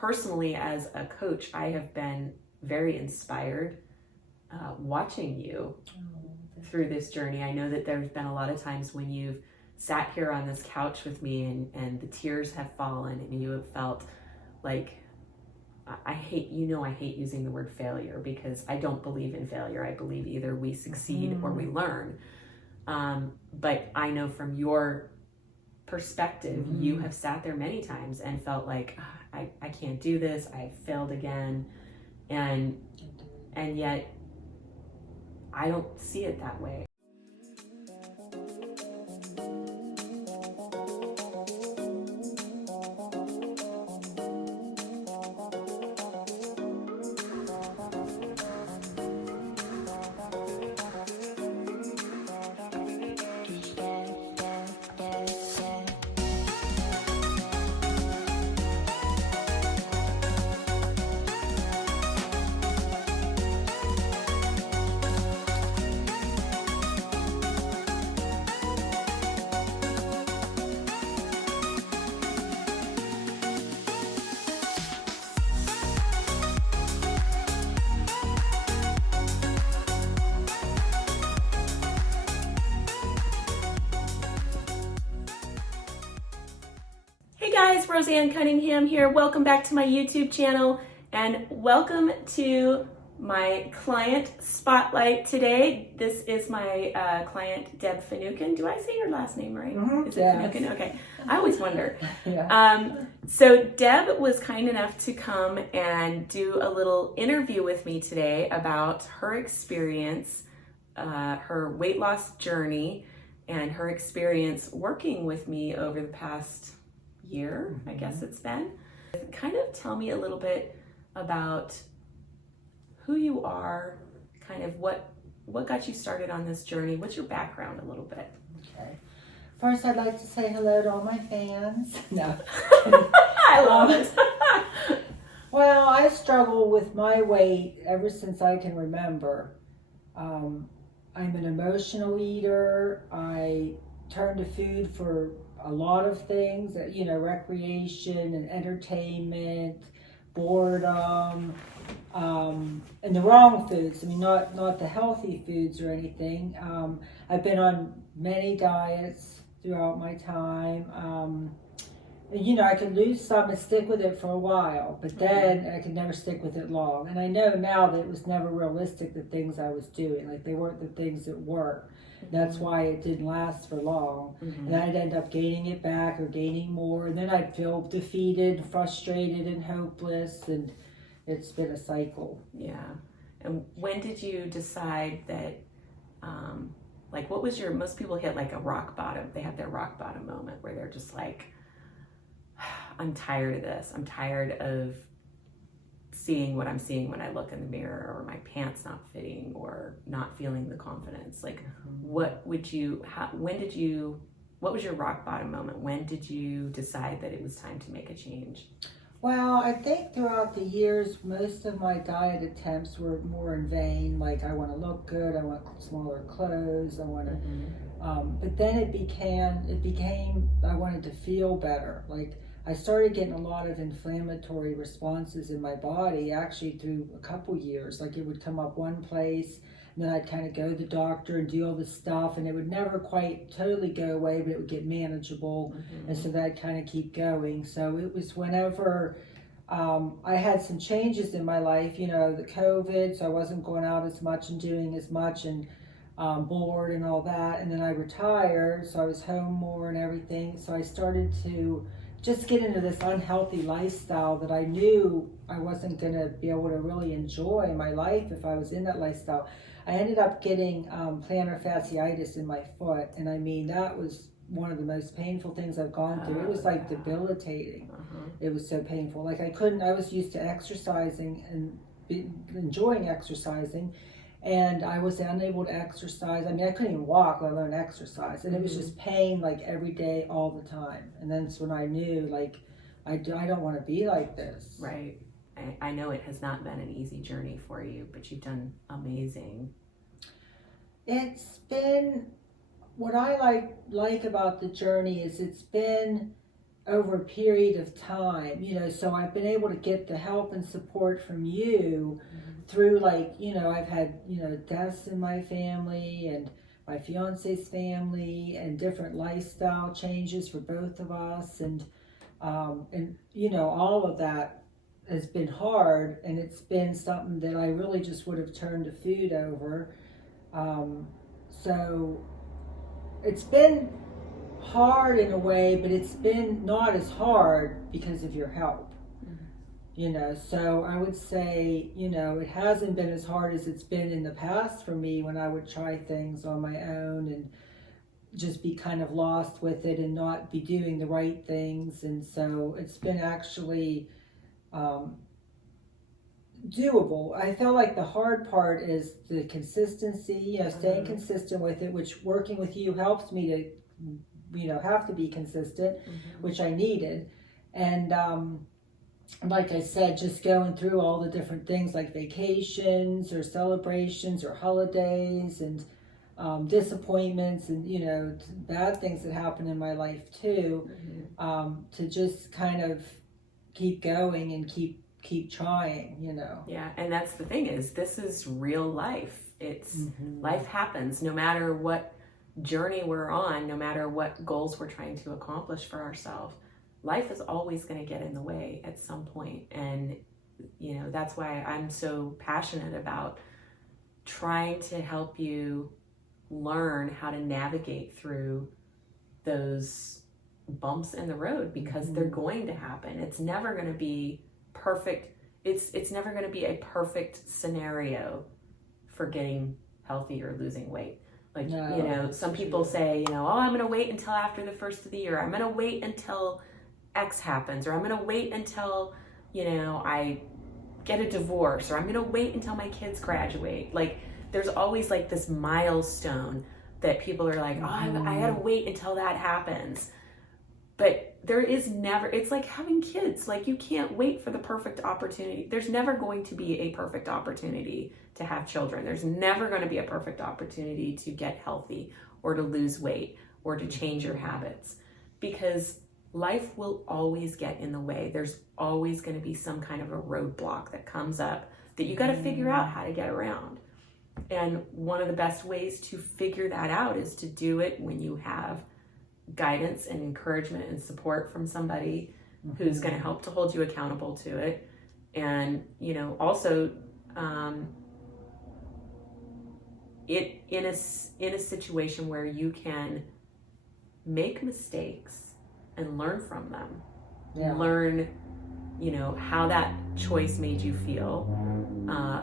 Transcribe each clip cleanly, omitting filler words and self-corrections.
personally, as a coach, I have been very inspired watching you through this journey. I know that there's been a lot of times when you've sat here on this couch with me and the tears have fallen and you have felt like, I hate using the word failure because I don't believe in failure. I believe either we succeed or we learn. But I know from your perspective, you have sat there many times and felt like, I can't do this. I failed again. And yet I don't see it that way. Hey guys, Roseanne Cunningham here. Welcome back to my YouTube channel and welcome to my client spotlight today. This is my client, Deb Finucan. Do I say your last name right? Is it Finucan? Okay. I always wonder. So Deb was kind enough to come and do a little interview with me today about her experience, her weight loss journey, and her experience working with me over the past year, I guess it's been. Kind of tell me a little bit about who you are, kind of what got you started on this journey. What's your background a little bit? Okay. First, I'd like to say hello to all my fans. No. I love it. Well, I struggle with my weight ever since I can remember. I'm an emotional eater. I turn to food for a lot of things, recreation and entertainment, boredom, and the wrong foods. I mean, not the healthy foods or anything. I've been on many diets throughout my time. I could lose some and stick with it for a while, but then I could never stick with it long. And I know now that it was never realistic, the things I was doing. Like, they weren't the things that worked. That's why it didn't last for long. And I'd end up gaining it back or gaining more. And then I'd feel defeated, frustrated, and hopeless. And it's been a cycle. Yeah. And when did you decide that, what was most people hit like a rock bottom. They have their rock bottom moment where they're just like, I'm tired of this. I'm tired of seeing what I'm seeing when I look in the mirror, or my pants not fitting, or not feeling the confidence. Like, what was your rock bottom moment? When did you decide that it was time to make a change? Well, I think throughout the years, most of my diet attempts were more in vain. Like, I want to look good, I want smaller clothes, I want to, but then it became, I wanted to feel better. Like, I started getting a lot of inflammatory responses in my body, actually through a couple years. Like, it would come up one place, and then I'd kind of go to the doctor and do all this stuff, and it would never quite totally go away, but it would get manageable, and so that'd kind of keep going. So it was whenever I had some changes in my life, the COVID, so I wasn't going out as much and doing as much, and bored and all that, and then I retired, so I was home more and everything, so I started to just get into this unhealthy lifestyle that I knew I wasn't going to be able to really enjoy my life if I was in that lifestyle. I ended up getting plantar fasciitis in my foot, and I mean, that was one of the most painful things I've gone through. It was like debilitating. It was so painful. Like, I was used to exercising and enjoying exercising, and I was unable to exercise. I mean, I couldn't even walk, let alone exercise. And it was just pain, like, every day, all the time. And then it's when I knew, like, I don't want to be like this. Right. I know it has not been an easy journey for you, but you've done amazing. It's been, what I like about the journey is it's been over a period of time, so I've been able to get the help and support from you through, like, I've had, deaths in my family and my fiance's family and different lifestyle changes for both of us. And all of that has been hard, and it's been something that I really just would have turned to food over. So it's been hard in a way, but it's been not as hard because of your help. So I would say, it hasn't been as hard as it's been in the past for me when I would try things on my own and just be kind of lost with it and not be doing the right things. And so it's been actually doable. I feel like the hard part is the consistency, staying consistent with it, which working with you helps me to, have to be consistent, which I needed. And like I said, just going through all the different things like vacations or celebrations or holidays and disappointments and, bad things that happen in my life too, to just kind of keep going and keep trying, Yeah, and that's the thing, is this is real life. It's life happens no matter what journey we're on, no matter what goals we're trying to accomplish for ourselves. Life is always going to get in the way at some point. And that's why I'm so passionate about trying to help you learn how to navigate through those bumps in the road, because they're going to happen. It's never going to be perfect. It's never going to be a perfect scenario for getting healthy or losing weight. Like, No, some people say, I'm going to wait until after the first of the year. I'm going to wait until X happens, or I'm going to wait until, I get a divorce, or I'm going to wait until my kids graduate. Like, there's always like this milestone that people are like, I got to wait until that happens. But there is never, it's like having kids. Like, you can't wait for the perfect opportunity. There's never going to be a perfect opportunity to have children. There's never going to be a perfect opportunity to get healthy or to lose weight or to change your habits, because life will always get in the way. There's always going to be some kind of a roadblock that comes up that you got to figure out how to get around. And one of the best ways to figure that out is to do it when you have guidance and encouragement and support from somebody who's going to help to hold you accountable to it. And, also it in a situation where you can make mistakes and learn from them. Learn, how that choice made you feel.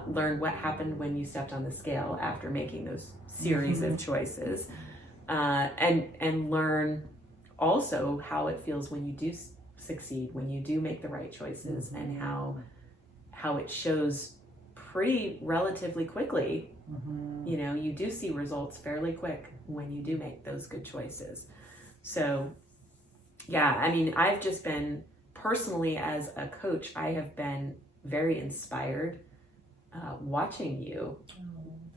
Learn what happened when you stepped on the scale after making those series of choices. And learn also how it feels when you do succeed, when you do make the right choices, and how it shows pretty relatively quickly. You do see results fairly quick when you do make those good choices. So yeah, I mean, I've just been, personally as a coach, I have been very inspired watching you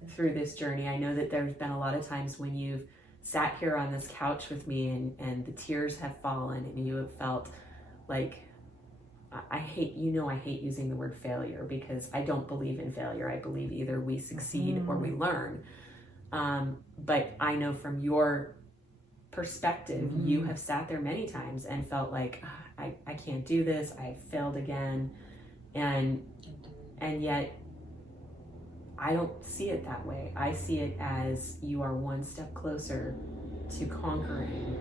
through this journey. I know that there's been a lot of times when you've sat here on this couch with me and the tears have fallen and you have felt like, I hate using the word failure, because I don't believe in failure. I believe either we succeed or we learn. But I know from your perspective, you have sat there many times and felt like, I can't do this. I failed again. And yet I don't see it that way. I see it as you are one step closer to conquering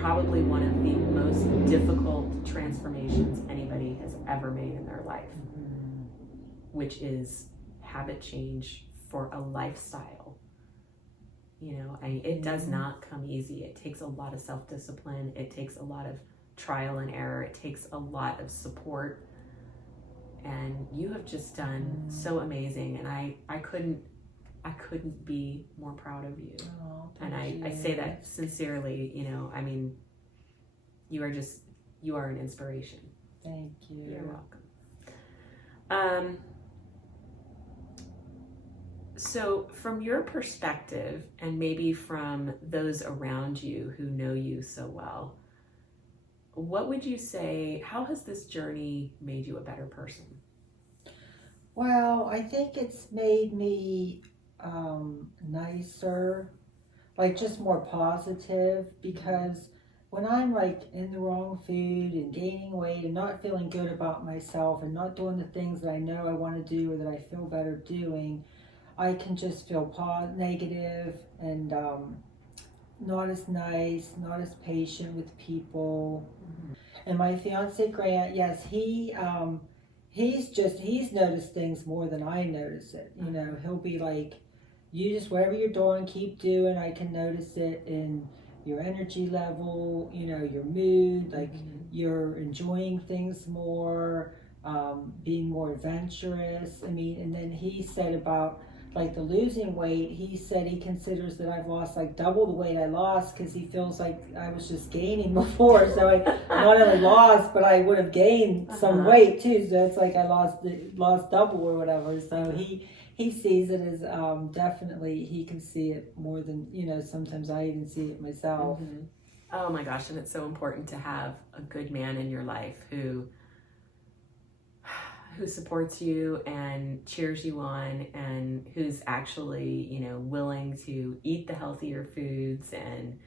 probably one of the most difficult transformations anybody has ever made in their life, which is habit change for a lifestyle. It does not come easy. It takes a lot of self-discipline. It takes a lot of trial and error. It takes a lot of support. And you have just done so amazing. And I couldn't be more proud of you. And I say that sincerely, I mean, you are an inspiration. Thank you. You're welcome. So from your perspective, and maybe from those around you who know you so well, what would you say, how has this journey made you a better person? Well, I think it's made me nicer, like just more positive, because when I'm like in the wrong food and gaining weight and not feeling good about myself and not doing the things that I know I want to do or that I feel better doing, I can just feel negative and not as nice, not as patient with people. And my fiance Grant, yes, he's noticed things more than I notice it. You know, he'll be like, you just, whatever you're doing, keep doing. I can notice it in your energy level, you know, your mood, like you're enjoying things more, being more adventurous. I mean, and then he said about like the losing weight, he said he considers that I've lost like double the weight I lost, because he feels like I was just gaining before. So I not only lost, but I would have gained some weight too. So it's like I lost double or whatever. So he sees it as definitely, he can see it more than, you know, sometimes I even see it myself. Oh my gosh, and it's so important to have a good man in your life who supports you and cheers you on, and who's actually, you know, willing to eat the healthier foods and,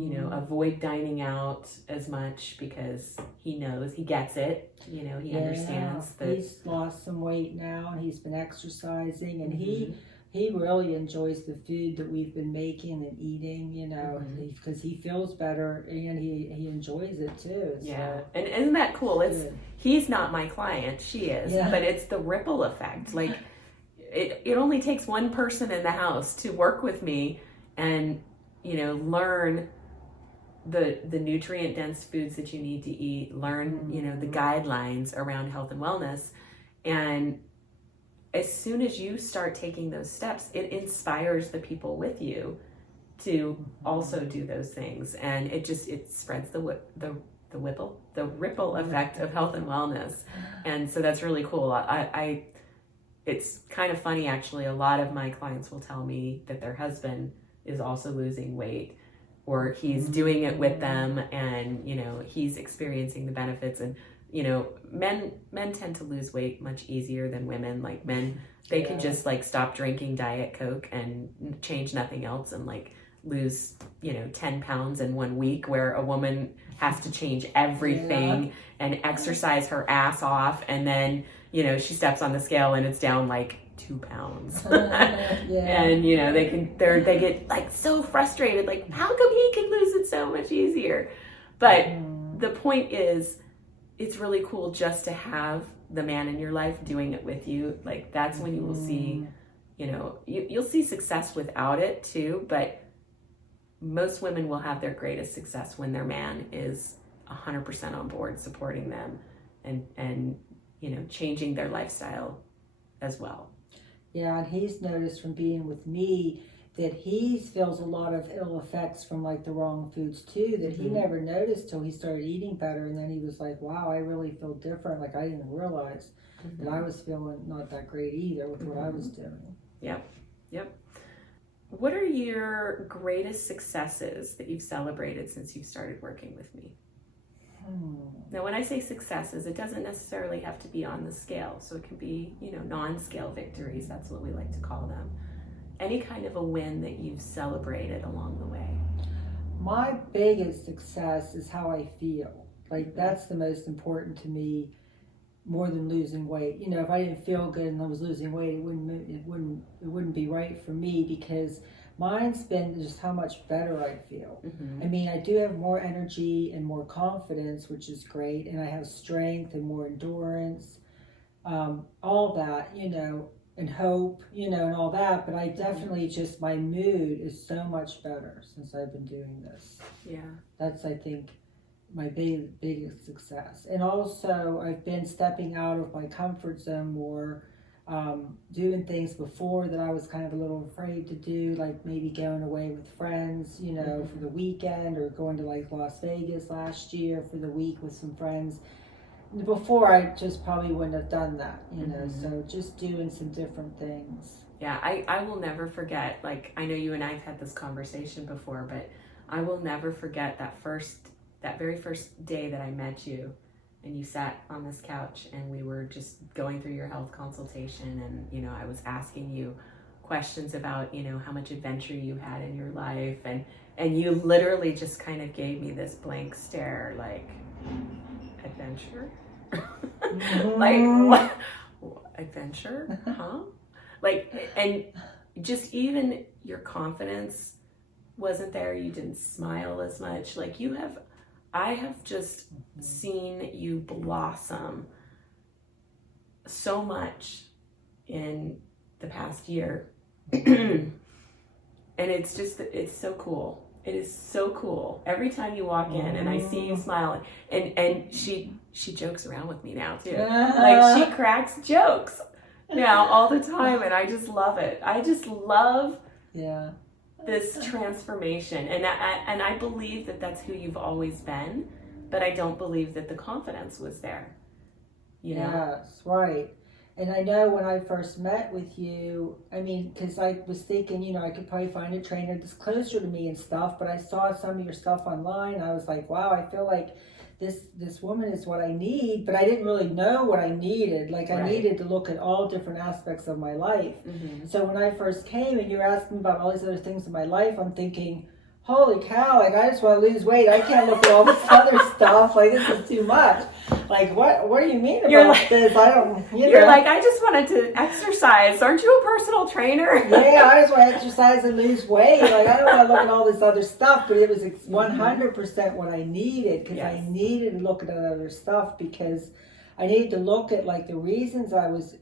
you know, avoid dining out as much, because he knows, he gets it, you know, he understands that. He's lost some weight now and he's been exercising, and he really enjoys the food that we've been making and eating, you know, because he feels better and he enjoys it too. Yeah, so. and isn't that cool? He's not my client, she is, but it's the ripple effect. Like it only takes one person in the house to work with me and, you know, learn the nutrient dense foods that you need to eat, learn, you know, the guidelines around health and wellness. And as soon as you start taking those steps, it inspires the people with you to also do those things, and it spreads the ripple effect of health and wellness. And so that's really cool. It's kind of funny actually. A lot of my clients will tell me that their husband is also losing weight, or he's doing it with them, and, you know, he's experiencing the benefits. And, you know, men tend to lose weight much easier than women. Like men, they can just like stop drinking Diet Coke and change nothing else and like lose, you know, 10 pounds in 1 week, where a woman has to change everything and exercise her ass off, and then, you know, she steps on the scale and it's down like 2 pounds. And, you know, they get like so frustrated, like, how come he can lose it so much easier? But the point is, it's really cool just to have the man in your life doing it with you. Like that's when you will see, you know, you'll see success without it too, but most women will have their greatest success when their man is 100% on board, supporting them and you know, changing their lifestyle as well. Yeah, and he's noticed from being with me that he feels a lot of ill effects from like the wrong foods too, that he never noticed till he started eating better. And then he was like, wow, I really feel different. Like I didn't realize that I was feeling not that great either with what I was doing. Yep. What are your greatest successes that you've celebrated since you've started working with me? Now, when I say successes, it doesn't necessarily have to be on the scale. So it can be, you know, non-scale victories. That's what we like to call them. Any kind of a win that you've celebrated along the way. My biggest success is how I feel. Like that's the most important to me, more than losing weight. You know, if I didn't feel good and I was losing weight, it wouldn't be right for me, because mine's been just how much better I feel. I mean, I do have more energy and more confidence, which is great, and I have strength and more endurance, all that, you know, and hope, you know, and all that. But I definitely just, my mood is so much better since I've been doing this. Yeah. That's, I think, my biggest success. And also I've been stepping out of my comfort zone more, doing things before that I was kind of a little afraid to do, like maybe going away with friends, you know, for the weekend, or going to like Las Vegas last year for the week with some friends. Before I just probably wouldn't have done that, you know, so just doing some different things. Yeah, I will never forget, like, I know you and I have had this conversation before, but I will never forget that first that very first day that I met you, and you sat on this couch and we were just going through your health consultation, and, you know, I was asking you questions about, you know, how much adventure you had in your life, and you literally just kind of gave me this blank stare, like, adventure? Like, what? Adventure? Huh? Like, and just even your confidence wasn't there. You didn't smile as much. Like, I have just seen you blossom so much in the past year. And it's so cool. It is so cool. Every time you walk in and I see you smiling, and she jokes around with me now too. Like, she cracks jokes now all the time, and I just love it. I just love this transformation, and I believe that that's who you've always been, but I don't believe that the confidence was there. You know? Yes, right. And I know when I first met with you, I mean, because I was thinking, you know, I could probably find a trainer that's closer to me and stuff, but I saw some of your stuff online. I was like, wow, I feel like this woman is what I need, but I didn't really know what I needed. Like, I needed to look at all different aspects of my life. Mm-hmm. So when I first came and you were asking me about all these other things in my life, I'm thinking, holy cow, like, I just want to lose weight. I can't look at all this other stuff. Like, this is too much. Like, what do you mean about this? I don't, You're like, I just wanted to exercise. Aren't you a personal trainer? Yeah, I just want to exercise and lose weight. Like, I don't want to look at all this other stuff, but it was 100% what I needed, because I needed to look at that other stuff, because I needed to look at, like, the reasons I was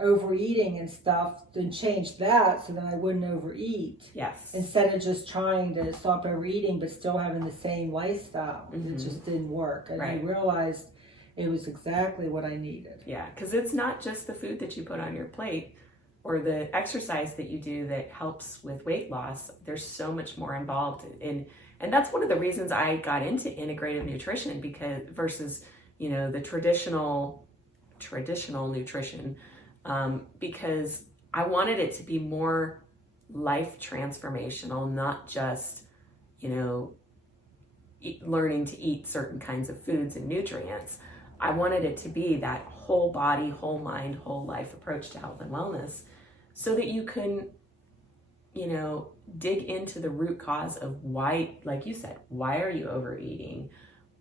overeating and stuff, then change that so that I wouldn't overeat. Yes. Instead of just trying to stop overeating but still having the same lifestyle. Mm-hmm. It just didn't work. And I realized it was exactly what I needed. Yeah, because it's not just the food that you put on your plate or the exercise that you do that helps with weight loss. There's so much more involved in, and that's one of the reasons I got into integrative nutrition, because versus, you know, the traditional nutrition. Because I wanted it to be more life transformational, not just, you know, learning to eat certain kinds of foods and nutrients. I wanted it to be that whole body, whole mind, whole life approach to health and wellness, so that you can, you know, dig into the root cause of why, like you said, why are you overeating?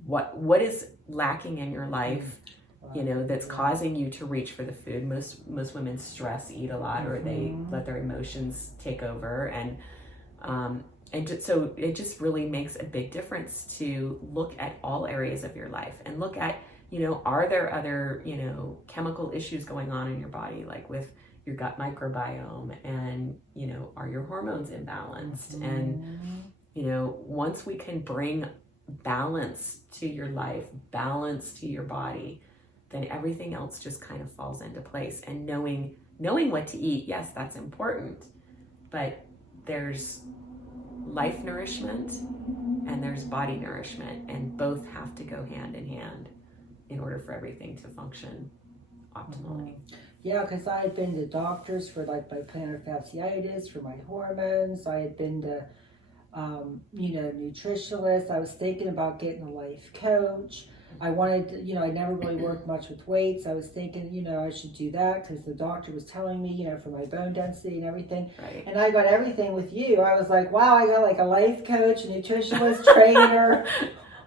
What is lacking in your life? You know, that's causing you to reach for the food. Most women stress eat a lot, or they let their emotions take over, and so it just really makes a big difference to look at all areas of your life and look at, you know, are there other, you know, chemical issues going on in your body, like with your gut microbiome, and, you know, are your hormones imbalanced? And, you know, once we can bring balance to your life, balance to your body, then everything else just kind of falls into place. And knowing what to eat, yes, that's important, but there's life nourishment and there's body nourishment, and both have to go hand in hand in order for everything to function optimally. Yeah, because I had been to doctors for, like, my plantar fasciitis, for my hormones. I had been to, you know, nutritionalists. I was thinking about getting a life coach. I wanted to, you know, I never really worked much with weights. I was thinking, you know, I should do that because the doctor was telling me, you know, for my bone density and everything. Right. And I got everything with you. I was like, wow, I got like a life coach, a nutritionist, trainer,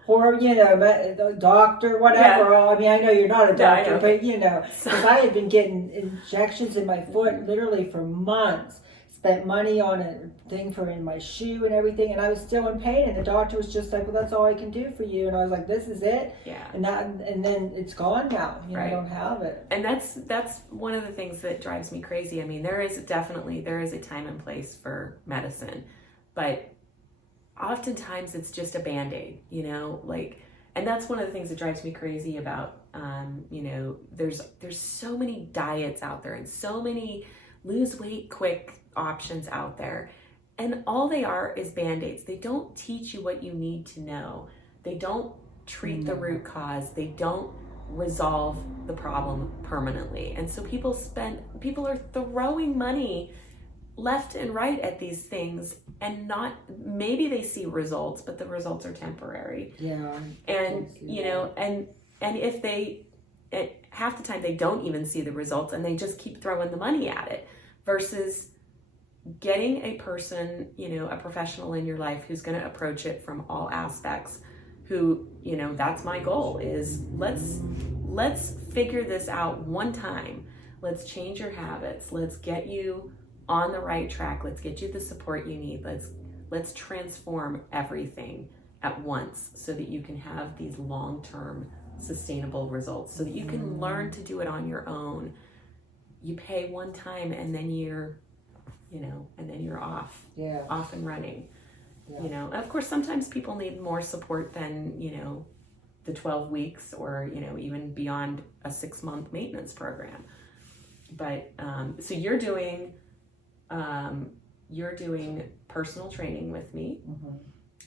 or, you know, doctor, whatever. Yeah. I mean, I know you're not a doctor, but, you know, because I had been getting injections in my foot literally for months. Spent money on a thing for in my shoe and everything, and I was still in pain, and the doctor was just like, well, that's all I can do for you. And I was like, this is it. Yeah. And then it's gone now. You know, I don't have it. And that's one of the things that drives me crazy. I mean, there is a time and place for medicine, but oftentimes it's just a Band-Aid, you know, like, and that's one of the things that drives me crazy about, you know, there's so many diets out there and so many lose weight quick options out there, and all they are is Band-Aids. They don't teach you what you need to know. They don't treat the root cause. They don't resolve the problem permanently. And so people are throwing money left and right at these things, and not, maybe they see results, but the results are temporary. Yeah. And, you know, and if they, half the time they don't even see the results and they just keep throwing the money at it, versus getting a person, you know, a professional in your life who's going to approach it from all aspects, who, you know, that's my goal, is let's figure this out one time. Let's change your habits. Let's get you on the right track. Let's get you the support you need. Let's transform everything at once so that you can have these long-term sustainable results, so that you can learn to do it on your own. You pay one time and then you're off and running. You know, of course, sometimes people need more support than, you know, the 12 weeks or, you know, even beyond a 6-month maintenance program. But so you're doing personal training with me,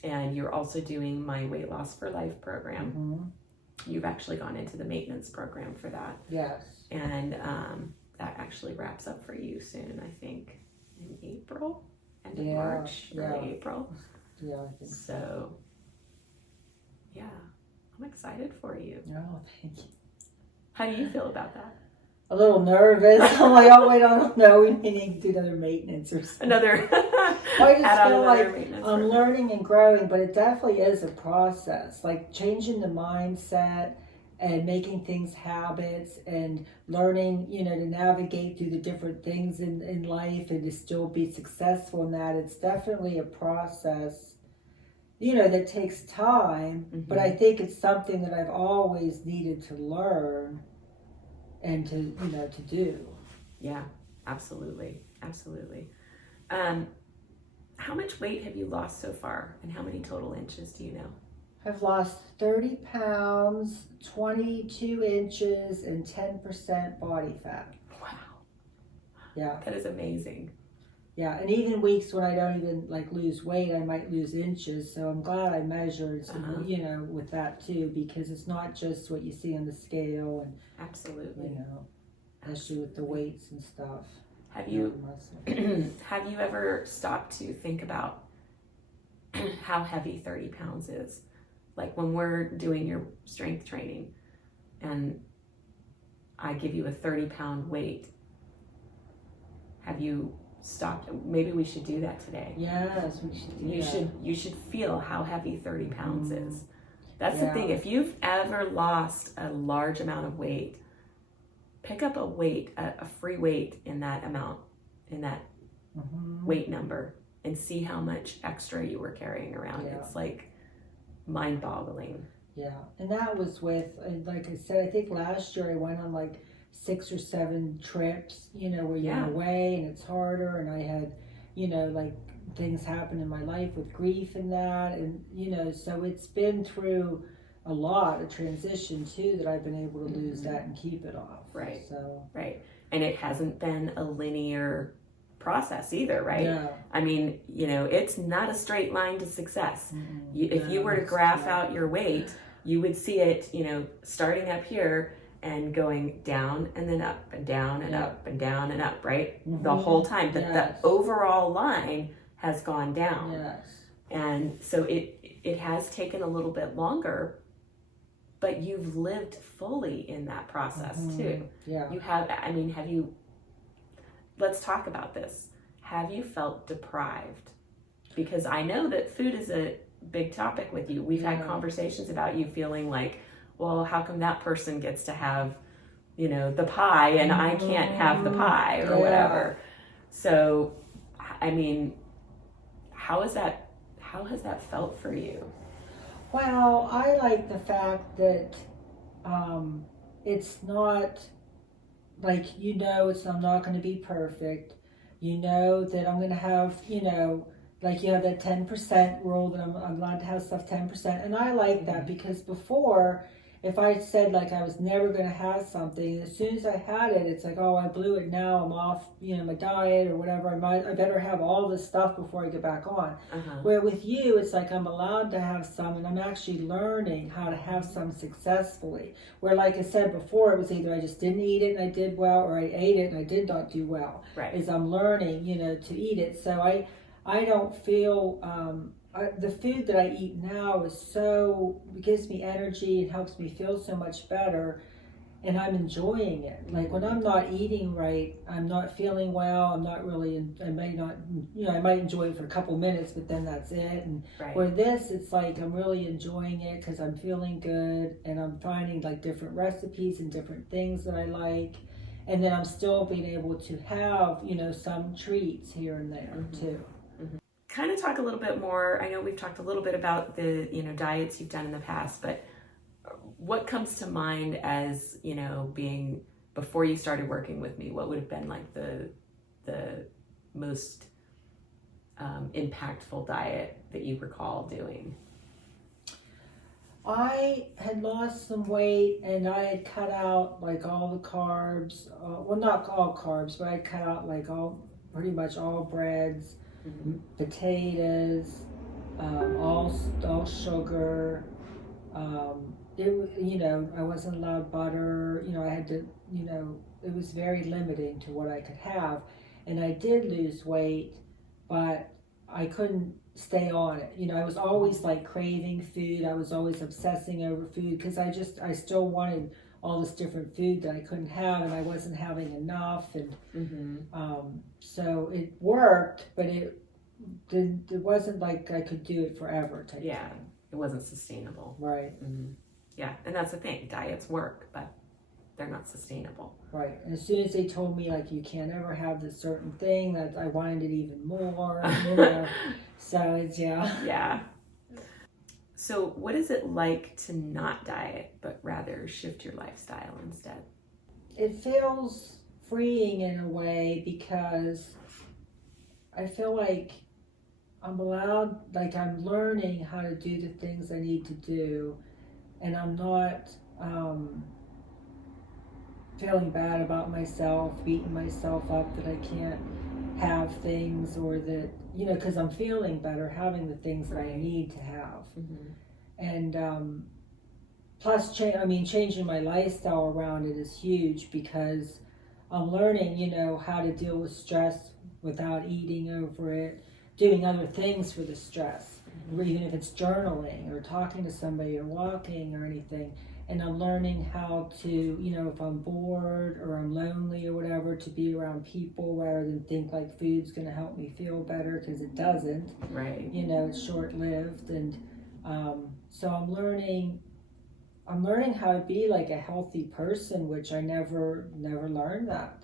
and you're also doing my Weight Loss for Life program. You've actually gone into the maintenance program for that. Yes. And that actually wraps up for you soon, I think, in April, end of March, early April. Yeah, I think so. Yeah, I'm excited for you. Oh, thank you. How do you feel about that? A little nervous. I'm like, oh wait, I don't know. We may need to do another maintenance or something. Another. I just feel like I'm learning and growing, but it definitely is a process. Like changing the mindset and making things habits and learning, you know, to navigate through the different things in life and to still be successful in that. It's definitely a process, you know, that takes time, but I think it's something that I've always needed to learn and to, you know, to do. Yeah, absolutely. Absolutely. How much weight have you lost so far, and how many total inches do you know? I've lost 30 pounds, 22 inches, and 10% body fat. Wow. Yeah. That is amazing. Yeah, and even weeks when I don't even like lose weight, I might lose inches. So I'm glad I measured, you know, with that too, because it's not just what you see on the scale. And absolutely. You know, especially with the weights and stuff. Have you have you ever stopped to think about how heavy 30 pounds is? Like when we're doing your strength training and I give you a 30-pound weight, have you stopped? Maybe we should do that today. Yes, we should do that. You should feel how heavy 30 pounds is. That's the thing. If you've ever lost a large amount of weight, pick up a weight, a free weight in that amount, in that weight number, and see how much extra you were carrying around. It's like mind-boggling. Yeah, and that was with, like I said, I think last year I went on like 6 or 7 trips, you know, where you're away and it's harder, and I had, you know, like things happen in my life with grief and that, and, you know, so it's been through a lot of transition too, that I've been able to lose that and keep it off. Right. So. Right. And it hasn't been a linear process either, right? Yeah. I mean, you know, it's not a straight line to success. If you were to graph out your weight, you would see it, you know, starting up here and going down and then up and down and up and down and up, right? The whole time. But the overall line has gone down. Yes. And so it has taken a little bit longer, but you've lived fully in that process too. Yeah. You have, I mean, let's talk about this. Have you felt deprived? Because I know that food is a big topic with you. We've had conversations about you feeling like, well, how come that person gets to have, you know, the pie and I can't have the pie or whatever. So, I mean, how has that felt for you? Well, I like the fact that it's not like, you know, I'm not going to be perfect. You know that I'm going to have, you know, like you have that 10% rule that I'm allowed to have stuff 10%. And I like that, because before, if I said like I was never going to have something, as soon as I had it, it's like, oh, I blew it, now I'm off, you know, my diet or whatever. I better have all this stuff before I get back on. Where with you, it's like I'm allowed to have some, and I'm actually learning how to have some successfully. Where, like I said before, it was either I just didn't eat it and I did well, or I ate it and I did not do well. Right. Is I'm learning, you know, to eat it. So I don't feel, the food that I eat now gives me energy and helps me feel so much better, and I'm enjoying it. Like when I'm not eating right, I'm not feeling well, I'm not really, I might enjoy it for a couple minutes, but then that's it. And Right. where this, it's like I'm really enjoying it because I'm feeling good, and I'm finding like different recipes and different things that I like. And then I'm still being able to have, some treats here and there too. Kind of talk a little bit more. I know we've talked a little bit about the, diets you've done in the past, but what comes to mind as, being before you started working with me? What would have been like the most impactful diet that you recall doing? I had lost some weight, and I had cut out like all the carbs. Well, not all carbs, but I cut out like pretty much all breads, potatoes, all sugar. I wasn't allowed butter. I had to. It was very limiting to what I could have, and I did lose weight, but I couldn't stay on it. I was always like craving food. I was always obsessing over food because I still wanted all this different food that I couldn't have, and I wasn't having enough. And so it worked, but it wasn't like I could do it forever. Yeah, it wasn't sustainable. Right. Yeah, and that's the thing. Diets work, but they're not sustainable. Right. And as soon as they told me like you can't ever have this certain thing, that I wanted it even more. So it's Yeah. So what is it like to not diet, but rather shift your lifestyle instead? It feels freeing in a way because I feel like I'm learning how to do the things I need to do, and I'm not feeling bad about myself, beating myself up that I can't have things, or that, because I'm feeling better having the things that I need to have. And plus, changing my lifestyle around it is huge because I'm learning, how to deal with stress without eating over it, doing other things for the stress, or even if it's journaling or talking to somebody or walking or anything. And I'm learning how to, if I'm bored or I'm lonely or whatever, to be around people rather than think like food's going to help me feel better, because it doesn't. Right. It's short-lived. And so I'm learning how to be like a healthy person, which I never learned that.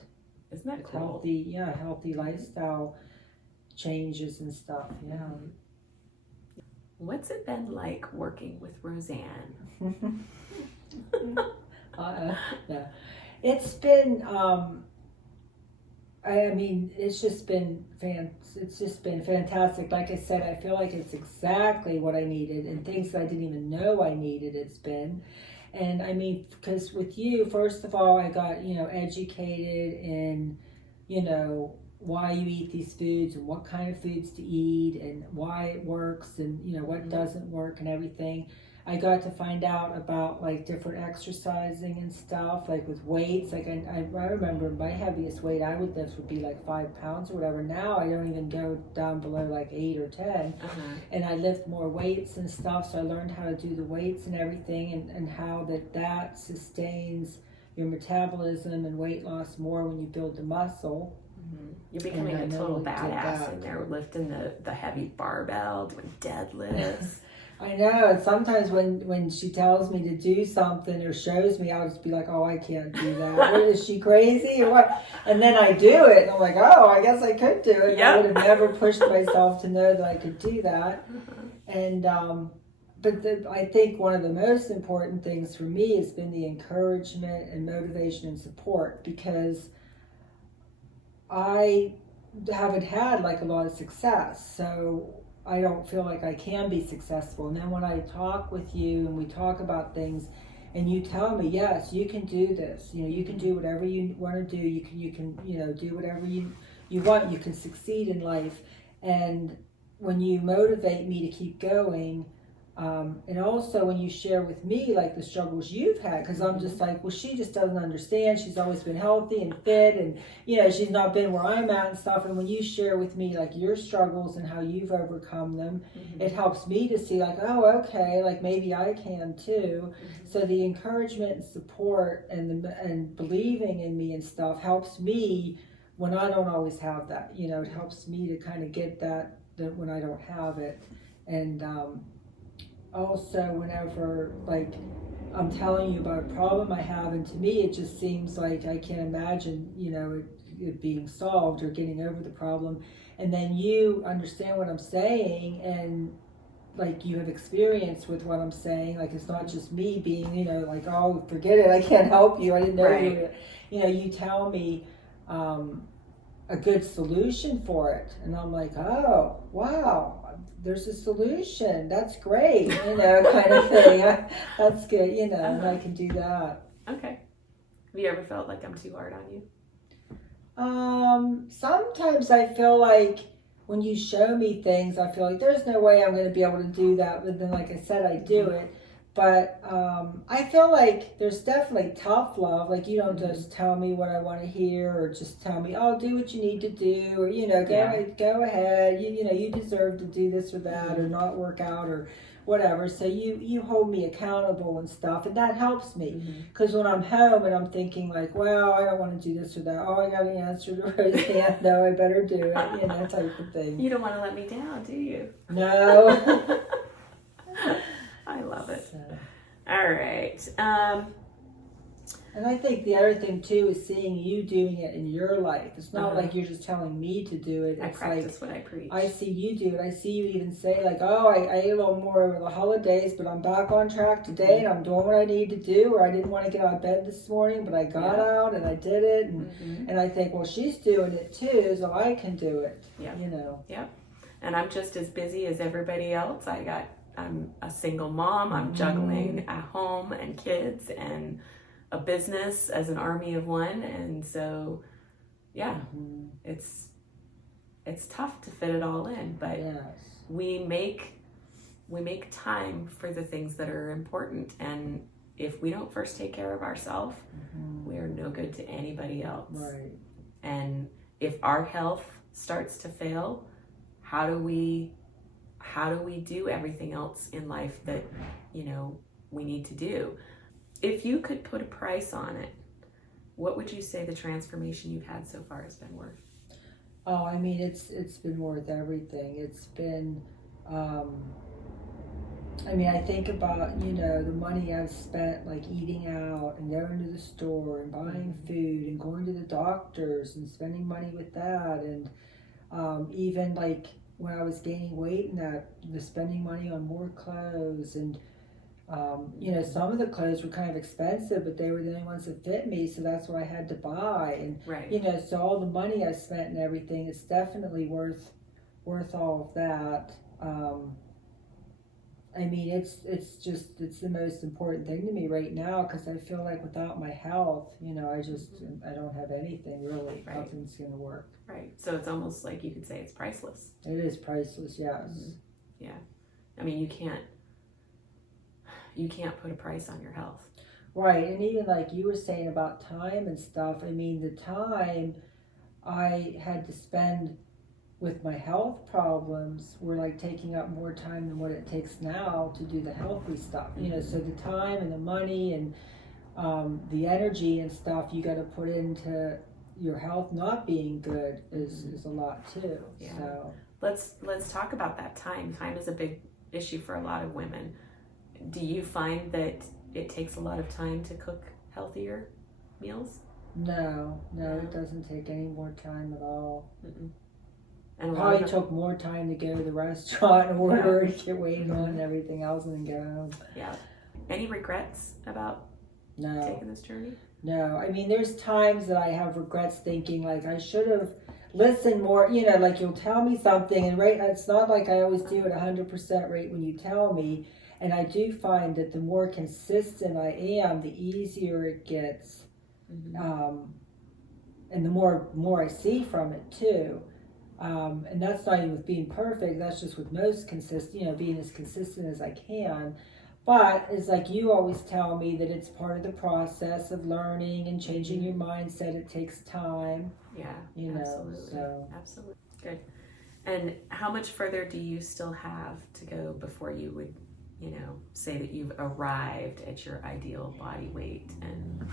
Isn't that cool? Healthy lifestyle changes and stuff. Yeah. What's it been like working with Roseanne? Yeah. It's been it's just been fantastic. Like I said, I feel like it's exactly what I needed, and things that I didn't even know I needed. It's been, and because with you, first of all, I got educated in why you eat these foods and what kind of foods to eat and why it works and what doesn't work and everything. I got to find out about like different exercising and stuff, like with weights. Like I remember my heaviest weight I would lift would be like 5 pounds or whatever. Now I don't even go down below like 8 or 10. And I lift more weights and stuff. So I learned how to do the weights and everything, and how that sustains your metabolism and weight loss more when you build the muscle. You're becoming a total badass in there, lifting the heavy barbell, doing deadlifts. I know. Sometimes when she tells me to do something or shows me, I'll just be like, oh, I can't do that. What, is she crazy or what? And then I do it, and I'm like, oh, I guess I could do it. Yep. I would have never pushed myself to know that I could do that. And I think one of the most important things for me has been the encouragement and motivation and support, because I haven't had like a lot of success, so I don't feel like I can be successful. And then when I talk with you and we talk about things, and you tell me, yes, you can do this. You can do whatever you want to do. You can do whatever you want. You can succeed in life. And when you motivate me to keep going, And also when you share with me like the struggles you've had, because I'm just like, well, she just doesn't understand. She's always been healthy and fit, and she's not been where I'm at and stuff. And when you share with me like your struggles and how you've overcome them, it helps me to see like, oh, okay, like maybe I can too. So the encouragement and support and believing in me and stuff helps me when I don't always have that. It helps me to kind of get that when I don't have it. And also whenever like I'm telling you about a problem I have, and to me it just seems like I can't imagine it being solved or getting over the problem, and then you understand what I'm saying and like you have experience with what I'm saying, like it's not just me being like, oh, forget it, I can't help you, I didn't know right. you tell me a good solution for it, and I'm like, oh wow, there's a solution, that's great, kind of thing. That's good, and I can do that. Okay. Have you ever felt like I'm too hard on you? Sometimes I feel like when you show me things, I feel like there's no way I'm going to be able to do that, but then like I said, I do it. But I feel like there's definitely tough love. Like you don't just tell me what I want to hear, or just tell me, "Oh, do what you need to do," or go ahead. You deserve to do this or that, or not work out, or whatever. So you hold me accountable and stuff, and that helps me. Because when I'm home and I'm thinking like, "Well, I don't want to do this or that. Oh, I got an answer to Roseanne. No, I better do it." Type of thing. You don't want to let me down, do you? No. I love it. So. All right. And I think the other thing too is seeing you doing it in your life. It's not like you're just telling me to do it. It's I practice what I preach. I see you do it. I see you even say like, oh, I ate a little more over the holidays, but I'm back on track today and I'm doing what I need to do. Or I didn't want to get out of bed this morning, but I got out and I did it. And I think, well, she's doing it too, so I can do it. Yeah. Yep. And I'm just as busy as everybody else. I'm a single mom. I'm juggling a home and kids and a business as an army of one. And so, it's tough to fit it all in, but we make time for the things that are important. And if we don't first take care of ourselves, we are no good to anybody else. Right. And if our health starts to fail, how do we do everything else in life that we need to do? If you could put a price on it, what would you say the transformation you've had so far has been worth? Oh, I mean, it's been worth everything. It's been I think about the money I've spent like eating out and going to the store and buying food and going to the doctors and spending money with that, and even like when I was gaining weight and that, spending money on more clothes, and some of the clothes were kind of expensive, but they were the only ones that fit me, so that's what I had to buy. And so all the money I spent and everything, it's definitely worth all of that. I mean, it's the most important thing to me right now, because I feel like without my health, I don't have anything really. Right. Nothing's gonna work. Right. So it's almost like you could say it's priceless. It is priceless, yes. Yeah. I mean, you can't put a price on your health. Right. And even like you were saying about time and stuff, I mean, the time I had to spend with my health problems were like taking up more time than what it takes now to do the healthy stuff. So the time and the money and the energy and stuff you got to put into your health not being good is a lot too. Yeah. So let's talk about that time. Time is a big issue for a lot of women. Do you find that it takes a lot of time to cook healthier meals? No, it doesn't take any more time at all. And probably took more time to go to the restaurant and order and get waited on and everything else and then go home. Yeah. Any regrets about taking this journey? No. I mean, there's times that I have regrets thinking like I should have listened more, like you'll tell me something and it's not like I always do it 100% right when you tell me. And I do find that the more consistent I am, the easier it gets. And the more I see from it too. And that's not even with being perfect. That's just with most consistent, being as consistent as I can. But it's like you always tell me that it's part of the process of learning and changing your mindset. It takes time. Yeah, absolutely. Absolutely. Good. And how much further do you still have to go before you would, say that you've arrived at your ideal body weight? And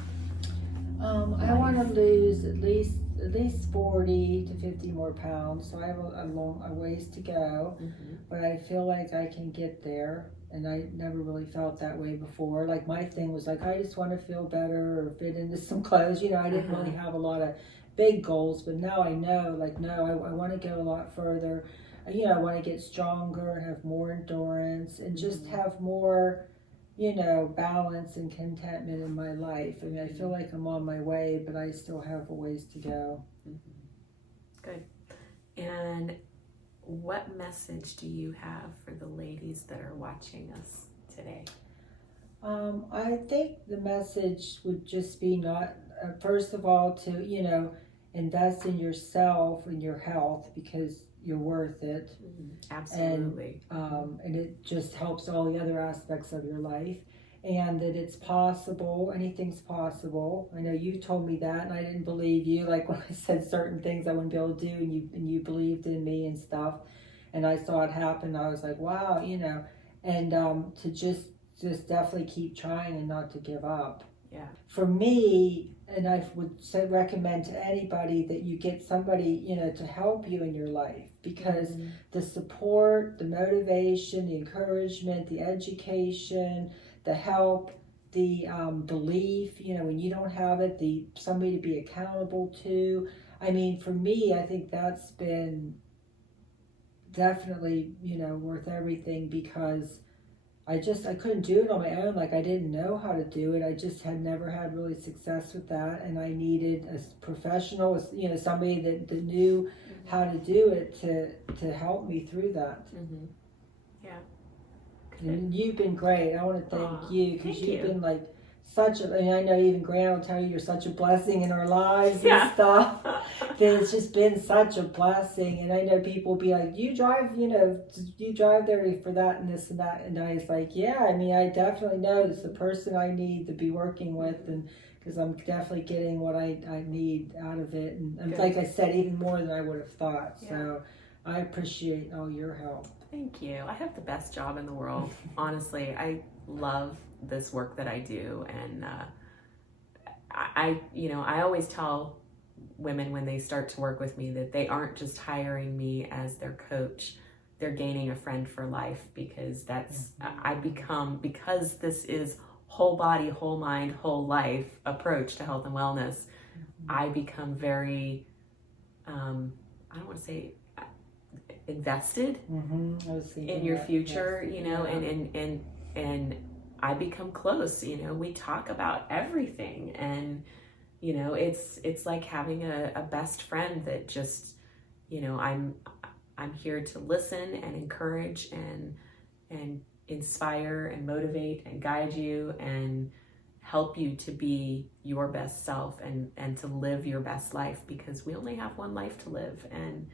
I want to lose at least 40 to 50 more pounds. So I have a ways to go, but I feel like I can get there. And I never really felt that way before. Like my thing was like, I just want to feel better or fit into some clothes. I didn't really have a lot of big goals, but now I know, like, no, I want to go a lot further. I want to get stronger and have more endurance and just have more, balance and contentment in my life. I mean, I feel like I'm on my way, but I still have a ways to go. Good. And what message do you have for the ladies that are watching us today? I think the message would just be not, first of all, to, invest in yourself and your health because you're worth it. Absolutely. And it just helps all the other aspects of your life. And that it's possible, anything's possible. I know you told me that and I didn't believe you, like when I said certain things I wouldn't be able to do and you believed in me and stuff. And I saw it happen. I was like, wow, and to just definitely keep trying and not to give up. Yeah. For me, and I would recommend to anybody that you get somebody, to help you in your life because the support, the motivation, the encouragement, the education, the help, the belief, when you don't have it, somebody to be accountable to. I mean, for me, I think that's been definitely, worth everything because I couldn't do it on my own. Like I didn't know how to do it. I just had never had really success with that. And I needed a professional, somebody that knew how to do it to help me through that. Yeah. And you've been great. I want to thank you because you've been like I know even Grant will tell you you're such a blessing in our lives and stuff. That it's just been such a blessing. And I know people will be like, you drive there for that and this and that. And I was like, yeah, I mean, I definitely know it's the person I need to be working with and because I'm definitely getting what I need out of it. And like I said, even more than I would have thought. Yeah. So I appreciate all your help. Thank you. I have the best job in the world. Honestly, I love this work that I do, and I always tell women when they start to work with me that they aren't just hiring me as their coach, they're gaining a friend for life because because this is whole body, whole mind, whole life approach to health and wellness, I become very I don't want to say invested in your future, and I become close, we talk about everything and, it's like having a best friend that just, I'm here to listen and encourage and inspire and motivate and guide you and help you to be your best self and to live your best life because we only have one life to live and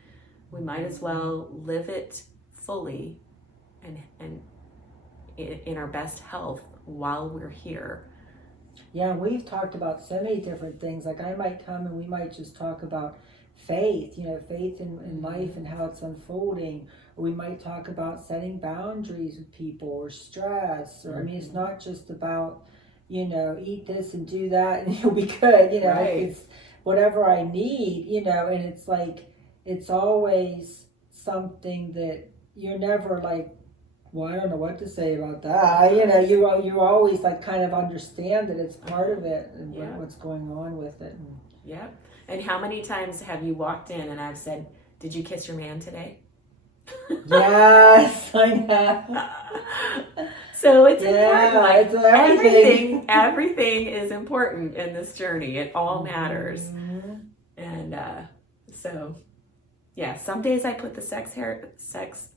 we might as well live it fully and in our best health while we're here. Yeah, we've talked about so many different things. Like I might come and we might just talk about faith, faith in life and how it's unfolding. Or we might talk about setting boundaries with people or stress. Or I mean, it's not just about, eat this and do that and you'll be good. Right. It's whatever I need, and it's like, it's always something that you're never like, well, I don't know what to say about that. You always like kind of understand that it's part of it and what's going on with it. Yeah. And how many times have you walked in and I've said, did you kiss your man today? Yes, I know. So it's important. Like it's everything is important in this journey. It all matters. And so yeah, some days I put the sex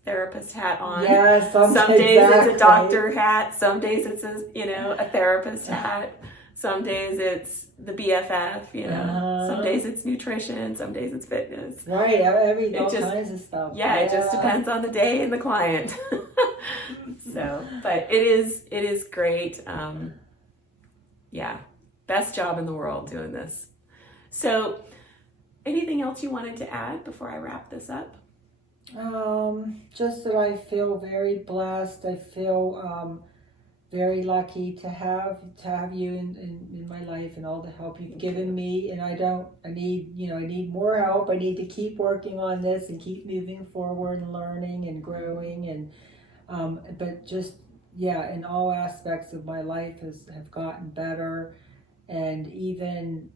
therapist hat on. Yeah, some days it's a doctor hat. Some days it's a therapist hat. Some days it's the BFF, you know. Some days it's nutrition. Some days it's fitness. Right, all kinds of stuff. Yeah, it just depends on the day and the client. So, but it is great. Yeah, best job in the world doing this. So, anything else you wanted to add before I wrap this up? Just that I feel very blessed. I feel very lucky to have you in my life and all the help you've given me. And I need more help. I need to keep working on this and keep moving forward and learning and growing. And but just in all aspects of my life have gotten better, and even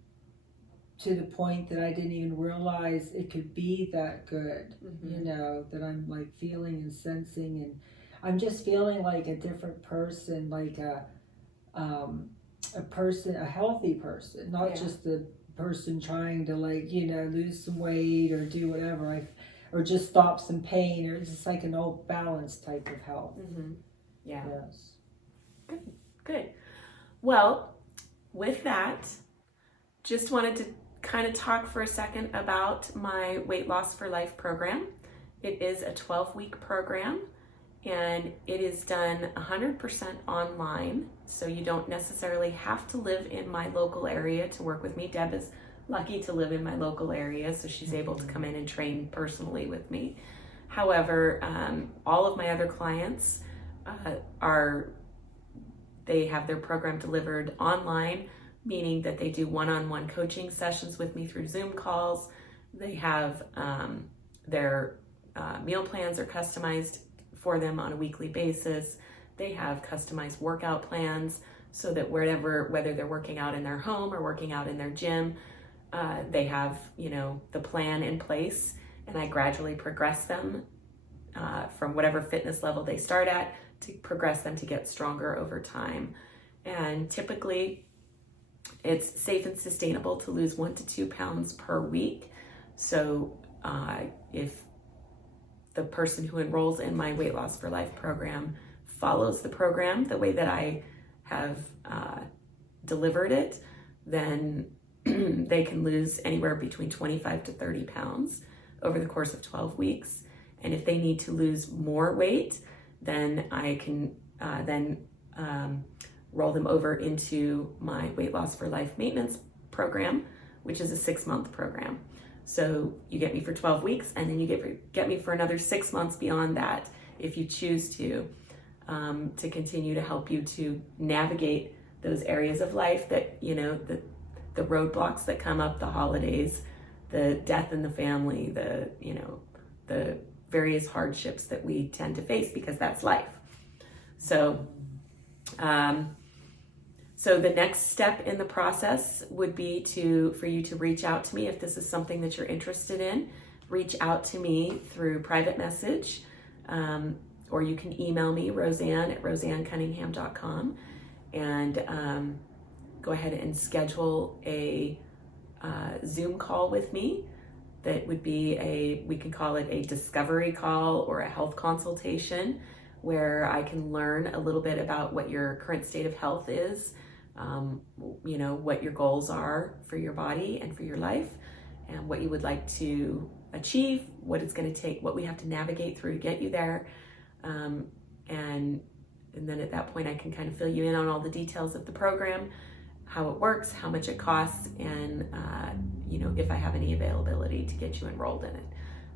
to the point that I didn't even realize it could be that good. You know, that I'm like feeling and sensing, and I'm just feeling like a different person, like a healthy person, not just a person trying to lose some weight or do whatever, or just stop some pain, or just like an old balanced type of health. Yeah. Yes. Good. Well, with that, just wanted to kind of talk for a second about my Weight Loss for Life program. It is a 12-week program, and it is done 100% online, so you don't necessarily have to live in my local area to work with me. Deb is lucky to live in my local area, so she's able to come in and train personally with me. However, all of my other clients they have their program delivered online, meaning that they do one-on-one coaching sessions with me through Zoom calls. They have their meal plans are customized for them on a weekly basis. They have customized workout plans so that whether they're working out in their home or working out in their gym, they have, the plan in place, and I gradually progress them from whatever fitness level they start at to progress them to get stronger over time. And typically it's safe and sustainable to lose 1 to 2 pounds per week. So if the person who enrolls in my Weight Loss for Life program follows the program the way that I have delivered it, then they can lose anywhere between 25 to 30 pounds over the course of 12 weeks. And if they need to lose more weight, then I can roll them over into my Weight Loss for Life maintenance program, which is a 6-month program. So you get me for 12 weeks, and then you get me for another 6 months beyond that if you choose to continue to help you to navigate those areas of life that, the roadblocks that come up, the holidays, the death in the family, the various hardships that we tend to face, because that's life. So, so the next step in the process would be for you to reach out to me if this is something that you're interested in. Reach out to me through private message, or you can email me, roseanne@roseannecunningham.com, and go ahead and schedule a Zoom call with me. That would be we can call it a discovery call or a health consultation, where I can learn a little bit about what your current state of health is, what your goals are for your body and for your life, and what you would like to achieve, what it's going to take, what we have to navigate through to get you there. And then at that point I can kind of fill you in on all the details of the program, how it works, how much it costs, and if I have any availability to get you enrolled in it.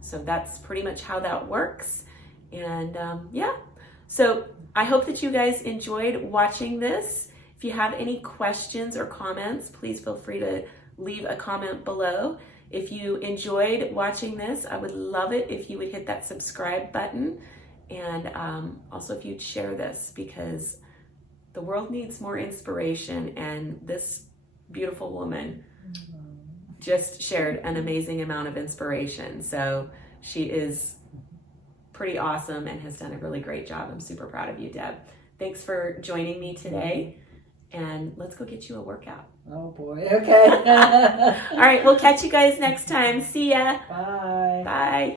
So that's pretty much how that works. And so I hope that you guys enjoyed watching this. If you have any questions or comments, please feel free to leave a comment below. If you enjoyed watching this, I would love it if you would hit that subscribe button, and also if you'd share this, because the world needs more inspiration, and this beautiful woman just shared an amazing amount of inspiration. So she is pretty awesome and has done a really great job. I'm super proud of you, Deb. Thanks for joining me today, and let's go get you a workout. Oh boy, okay. All right, we'll catch you guys next time. See ya. Bye. Bye.